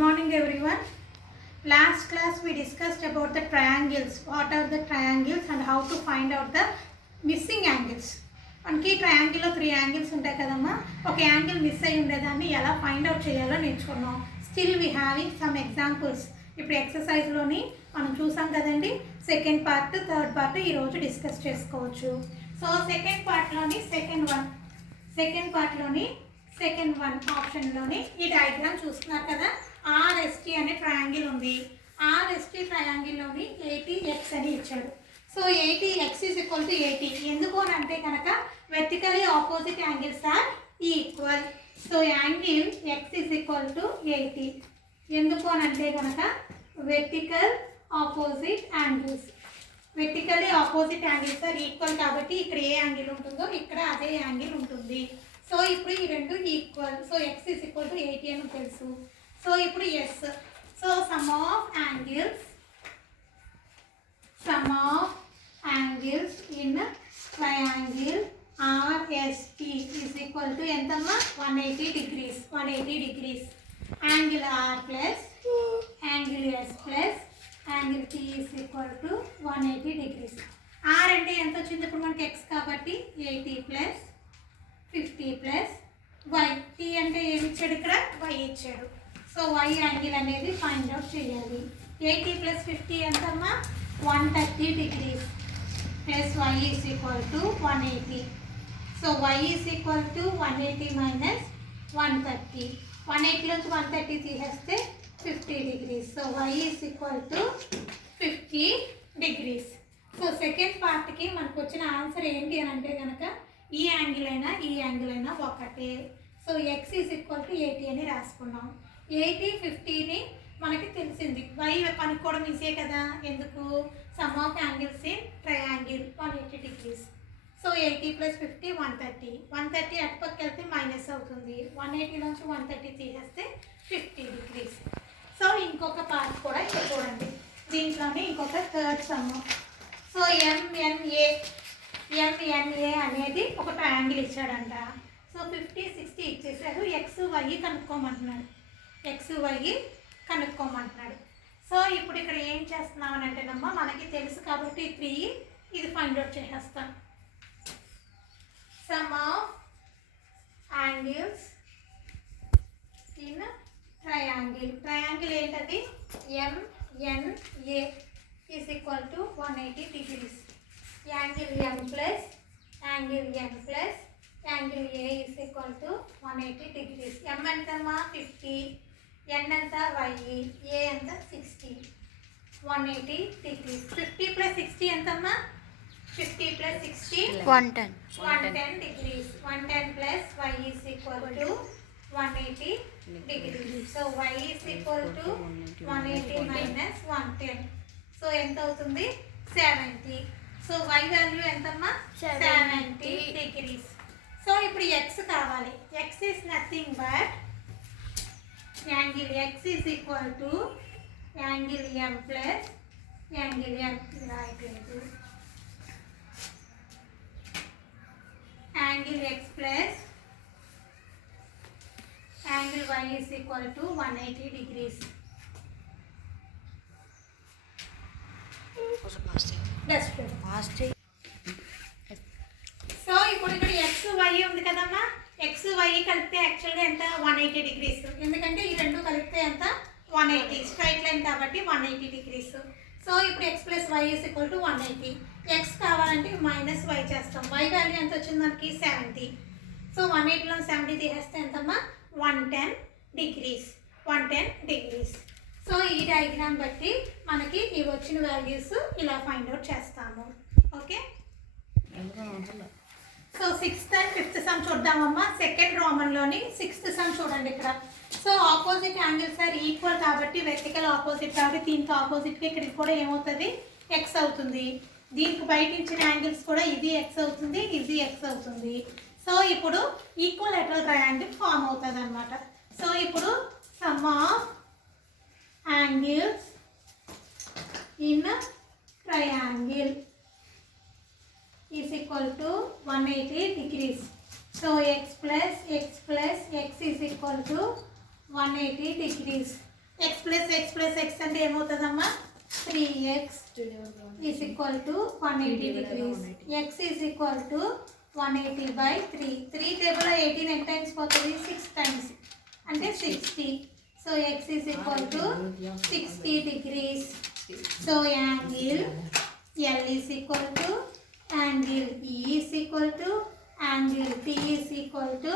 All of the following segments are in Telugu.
morning everyone. Last class we discussed about the triangles. What are the triangles and how to find out the missing angles. మనకి ట్రయాంగిల్లో 3 యాంగిల్స్ ఉంటాయి కదమ్మా. ఒక యాంగిల్ మిస్ అయి ఉండేదాన్ని ఎలా ఫైండ్ అవుట్ చేయాలో నేర్చుకున్నాం. Still we having some examples. ఇప్పుడు ఎక్సర్సైజ్లోని మనం చూసాం కదండి, సెకండ్ పార్ట్ థర్డ్ పార్ట్ ఈరోజు డిస్కస్ చేసుకోవచ్చు. సో సెకండ్ పార్ట్లోని సెకండ్ వన్ ఆప్షన్లోని ఈ డయాగ్రామ్ చూస్తున్నారు కదా. ఆర్ఎస్టీ అనే ట్రయాంగిల్ ఉంది. ఆర్ఎస్టీ ట్రయాంగిల్లోని 80x అని ఇచ్చాడు. So 80x is equal to 80. ఎందుకు అని అంటే కనుక vertically opposite angles are equal. So angle x is equal to 80. ఎందుకు అని అంటే కనుక vertically opposite angles are equal కాబట్టి ఇక్కడ ఏ యాంగిల్ ఉంటుందో ఇక్కడ అదే యాంగిల్ ఉంటుంది. సో ఇప్పుడు ఈ రెండు equal. So x is equal to 80 అని తెలుసు. సో ఇప్పుడు S. So sum of angles in triangle RST is equal to ఎంతమ్మా 180 degrees. Angle R plus angle S plus angle T is equal to 180 degrees. R అంటే ఎంత వచ్చింది ఇప్పుడు మనకి x కాబట్టి 80 ప్లస్ 50 ప్లస్ y. T అంటే ఏమి ఇచ్చాడు ఇక్కడ, y ఇచ్చాడు. సో y యాంగిల్ అనేది ఫైండ్ అవుట్ చేయాలి. 80 ప్లస్ 50 ఎంతమ్మా 130 degrees plus y is equal to 180. So y is equal to 180 minus 130. 180లోంచి 130 తీసేస్తే 50 degrees. So y is equal to 50 degrees. So second పార్ట్కి మనకు వచ్చిన ఆన్సర్ ఏంటి అని అంటే కనుక ఈ యాంగిల్ అయినా ఒకటే. So x is equal to 80 అని రాసుకున్నాం. 80 50ని మనకి తెలిసింది. y కనుక్కోవడం ఈజీ కదా. ఎందుకు, some of angles in triangle 180 degrees. So 80 plus 50 130 అటుపక్కకి వెళ్తే మైనస్ అవుతుంది. 180లోంచి 130 తీసేస్తే 50 degrees. సో ఇంకొక పార్ట్ కూడా ఇక్కడ చూడండి. దీంట్లోనే ఇంకొక థర్డ్ సమ్. సో MNA అనేది ఒక ట్రయాంగిల్ ఇచ్చాడంట. సో 50 60 ఇచ్చేసాడు. XY కనుక్కోమంటున్నాడు. సో ఇప్పుడు ఇక్కడ ఏం చేస్తున్నాం అని అంటేనమ్మా మనకి తెలుసు కాబట్టి 3 ఇది ఫైండ్ అవుట్ చేసేస్తాం. Some of angles in triangle ఏంటది MNA is equal to 180 degrees. Angle M plus angle N plus angle A is equal to 180 degrees. M ఎంతమ్మా 50, N ఎంత Y, A ఎంత 60, 180 degrees. 50 ప్లస్ 60 ఎంతమ్మా 50 plus 60 110 degrees. 110 plus Y is equal to 180 degrees. So Y is equal to 180 minus 110. So ఎంత అవుతుంది 70. సో y వాల్యూ ఎంతమ్మా 70 degrees. సో ఇప్పుడు x కావాలి. x is nothing but angle x is equal to angle M plus angle N రాయట్లేదు. Angle x plus angle y is equal to 180 degrees. So ఇప్పుడు ఇక్కడ XY ఉంది కదమ్మా. XY కలిపితే యాక్చువల్గా ఎంత 180 degrees. ఎందుకంటే ఈ రెండు కలిపితే ఎంత 180, స్ట్రైట్ లైన్ కాబట్టి 180 degrees. సో ఇప్పుడు x plus y is equal to 180. x కావాలంటే మైనస్ y చేస్తాం. y వాల్యూ ఎంత వచ్చింది మనకి 70. సో 180లో 70 తీసేస్తే ఎంతమ్మా 110 degrees. సో ఈ డయాగ్రామ్ బట్టి మనకి ఈ వచ్చిన వాల్యూస్ ఇలా ఫైండ్ అవుట్ చేస్తాము. Okay. So 6th and 5th sum చూద్దామమ్మా. సెకండ్ రోమన్లోని 6th సమ్ చూడండి ఇక్కడ. So opposite angles are equal కాబట్టి వెర్టికల్ ఆపోజిట్ కాబట్టి దీనికి ఆపోజిట్గా ఇక్కడికి కూడా ఏమవుతుంది x అవుతుంది. దీనికి బయట ఇచ్చిన యాంగిల్స్ కూడా ఇది x అవుతుంది, ఇది x అవుతుంది. సో ఇప్పుడు ఈక్వలేటరల్ ట్రయాంగిల్ ఫామ్ అవుతుంది అనమాట. సో ఇప్పుడు some of angles in a triangle is equal to 180 degrees. So x plus x is equal to 180 degrees. X plus X అంటే ఏమవుతుందమ్మా 3x is equal to 180 degrees. X is equal to 180/3. 3 టేబుల్లో 18 ఎన్ని టైమ్స్ పోతుంది? 6 టైమ్స్ అంటే 60. So x is equal to 60 degrees. So angle L is equal to angle E is equal to angle T is equal to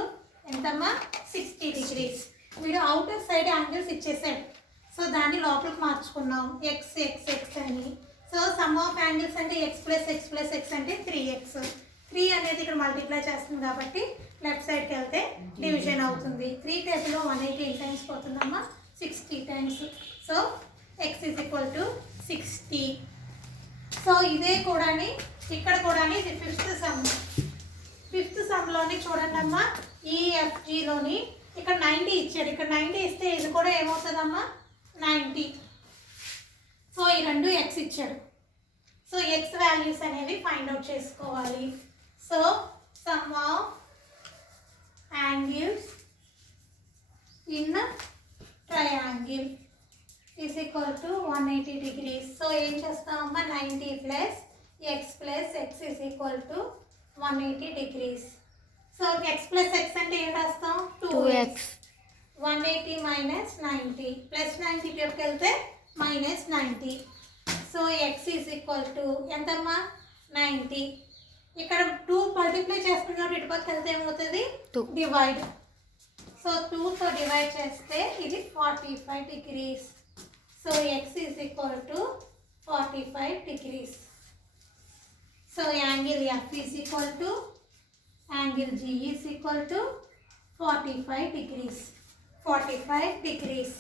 ఎంతమ్మా 60 డిగ్రీస్. వీడు అవుటర్ సైడ్ యాంగిల్స్ ఇచ్చేసాడు. సో దాన్ని లోపలికి మార్చుకున్నాం ఎక్స్ ఎక్స్ ఎక్స్ అని. సో సమ్ ఆఫ్ యాంగిల్స్ అంటే ఎక్స్ ప్లస్ ఎక్స్ అంటే 3x. 3 అనేది ఇక్కడ మల్టిప్లై చేస్తుంది కాబట్టి లెఫ్ట్ సైడ్కి వెళ్తే డివిజన్ అవుతుంది. 3 టేబుల్లో 180 టైమ్స్ పోతుందమ్మా 60 times. So x is equal to 60. సో ఇదే కూడాని ఇక్కడ కూడాని ఇది ఫిఫ్త్ సమ్లోని చూడండి అమ్మా ఈఎఫ్జిలోని ఇక్కడ 90 ఇచ్చాడు. ఇక్కడ 90 ఇస్తే ఇది కూడా ఏమవుతుందమ్మా 90. సో ఈ రెండు ఎక్స్ ఇచ్చాడు. సో ఎక్స్ వాల్యూస్ అనేవి ఫైండ్ అవుట్ చేసుకోవాలి. So sum of angles in triangle is equal to 180 degrees. So ఏం చేస్తామమ్మా 90 plus X is equal to 180 degrees. So X plus X అంటే ఏం రాస్తాం 2x. 180 మైనస్ 90 ప్లస్ 90 టేపుకి వెళ్తే minus 90. So x is equal to ఎంతమ్మా 90. ఇక్కడ 2 మల్టిప్లై చేస్తున్నాడు. ఇటుపక్క వెళ్తే ఏమవుతుంది డివైడ్. సో 2తో డివైడ్ చేస్తే ఇది 45 degrees. So x is equal to 45 degrees. So angle F is equal to angle G is equal to 45 degrees. 45 degrees.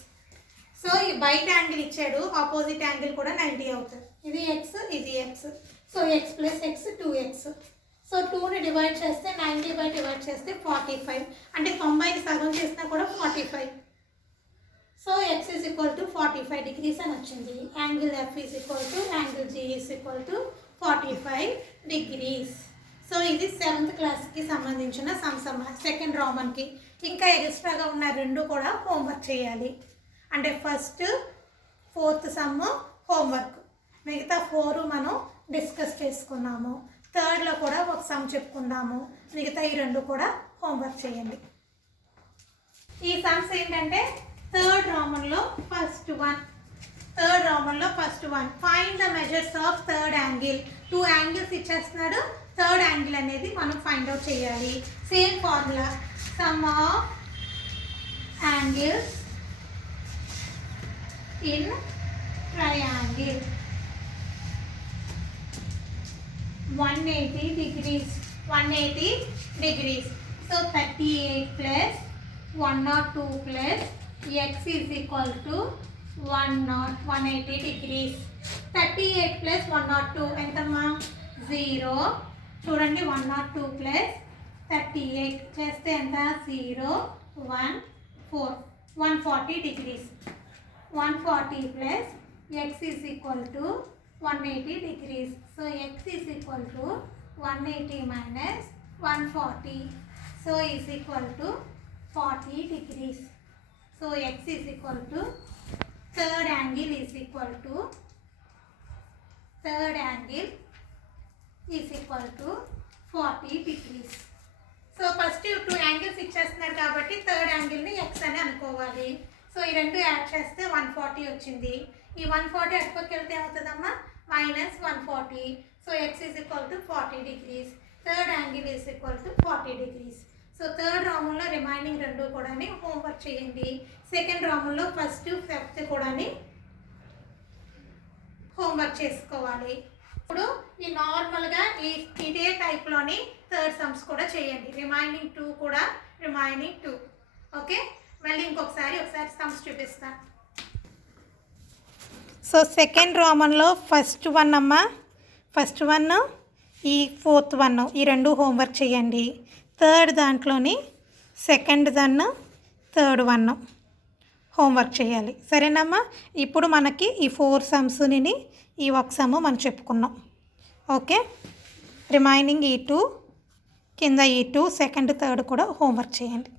So ఈ బయట యాంగిల్ ఇచ్చాడు, ఆపోజిట్ యాంగిల్ కూడా 90 అవుతుంది. ఇది ఎక్స్ ఇది X. So X plus X 2x. So 2ని డివైడ్ చేస్తే 90 డివైడ్ చేస్తే 45 అంటే 90ని సగం చేసినా కూడా 45. So x is equal to 45 degrees అని వచ్చింది. Angle F is equal to angle G is equal to 45 degrees. So ఇది 7th క్లాస్కి సంబంధించిన సెకండ్ రోమన్కి. ఇంకా ఎక్స్ట్రాగా ఉన్న 2 కూడా హోంవర్క్ చేయాలి. అంటే ఫస్ట్ 4th సమ్ హోంవర్క్, మిగతా 4 మనం డిస్కస్ చేసుకున్నాము. 3rdలో కూడా ఒక సమ్ చెప్పుకుందాము. మిగతా ఈ 2 కూడా హోంవర్క్ చేయండి. ఈ సమ్స్ ఏంటంటే థర్డ్ రోమన్లో first one find the measures of third angle. 2 angles ఇచ్చేస్తున్నాడు. థర్డ్ యాంగిల్ అనేది మనం ఫైండ్ అవుట్ చేయాలి. Same formula sum of angles in triangle 180 degrees. So 38 plus 102 plus x is equal to 180 degrees. 38 plus 102 ఎంతమ్మా 0. చూడండి 102 plus 38 చేస్తే ఎంత 0 1 4 140 degrees. 140 plus x is equal to 180 degrees. So x is equal to 180 minus 140. So is equal to 40 degrees. So x is equal to third angle is equal to 40 degrees. So first 2 angles ఇచ్చేస్తున్నారు కాబట్టి థర్డ్ యాంగిల్ని ఎక్స్ అని అనుకోవాలి. సో ఈ 2 యాడ్ చేస్తే 140 వచ్చింది. ఈ 140 అటుపక్కకి వెళ్తే ఏమవుతుందమ్మా minus 140. So x is equal to 40 degrees. Third angle is equal to 40 degrees. So third రాముల్లో రిమైనింగ్ 2 కూడా హోంవర్క్ చేయండి. సెకండ్ రాముల్లో ఫస్ట్ 5th కూడా హోంవర్క్ చేసుకోవాలి. ఇప్పుడు ఈ నార్మల్గా ఇదే టైప్లోని థర్డ్ సమ్స్ కూడా చేయండి. రిమైనింగ్ 2 కూడా రిమైనింగ్ 2. ఓకే, మళ్ళీ ఒకసారి సమ్స్ చూపిస్తాను. సో సెకండ్ రోమన్లో ఫస్ట్ 1 అమ్మ, ఫస్ట్ 1 ఈ 4th 1 ఈ 2 హోంవర్క్ చేయండి. థర్డ్ దాంట్లోని సెకండ్ 1 థర్డ్ 1 హోంవర్క్ చేయాలి. సరేనమ్మా. ఇప్పుడు మనకి ఈ 4 సమ్స్ని ఈ ఒక సమ్ మనం చెప్పుకున్నాం. ఓకే, రిమైనింగ్ ఈ 2 కింద ఈ 2 సెకండ్ థర్డ్ కూడా హోంవర్క్ చేయండి.